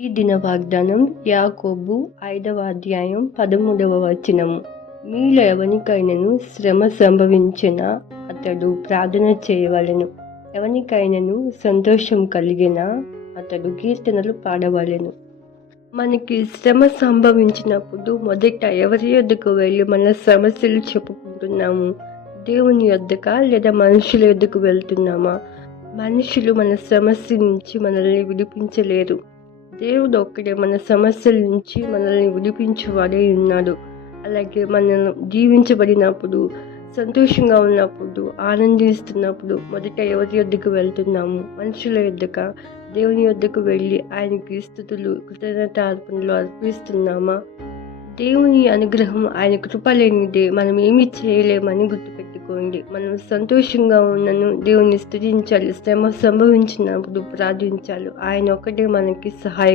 ఈ దిన వాగ్దానం యాకోబు 5వ అధ్యాయం 13వ వచనము. మీలో ఎవనికైనను శ్రమ సంభవించిన అతడు ప్రార్థన చేయవలెను, ఎవనికైనను సంతోషం కలిగిన అతడు కీర్తనలు పాడవలెను. మనకి శ్రమ సంభవించినప్పుడు మొదట ఎవరి యొద్దకు వెళ్ళి మన సమస్యలు చెప్పుకుంటున్నాము? దేవుని యొద్దక లేదా మనుషుల యొద్దకు వెళ్తున్నామా? మనుషులు మన సమస్య నుంచి మనల్ని విడిపించలేరు. దేవుడు ఒక్కడే మన సమస్యల నుంచి మనల్ని విడిపించేవాడే ఉన్నాడు. అలాగే మనం జీవించబడినప్పుడు, సంతోషంగా ఉన్నప్పుడు, ఆనందిస్తున్నప్పుడు మొదట ఎవరి యొద్దకు వెళ్తున్నాము? మనుషుల యొద్దక? దేవుని యొద్దకు వెళ్ళి ఆయనకి స్తుతులు, కృతజ్ఞతార్పణలు అర్పిస్తున్నామా? దేవుని అనుగ్రహం, ఆయన కృప లేనిదే మనం ఏమీ చేయలేమని గుర్తుపెట్టుకోండి. మనం సంతోషంగా ఉన్నను దేవుని స్తుతించాలి, శ్రమ సంభవించినప్పుడు ప్రార్థించాలి. ఆయన ఒక్కటే మనకి సహాయకుడు.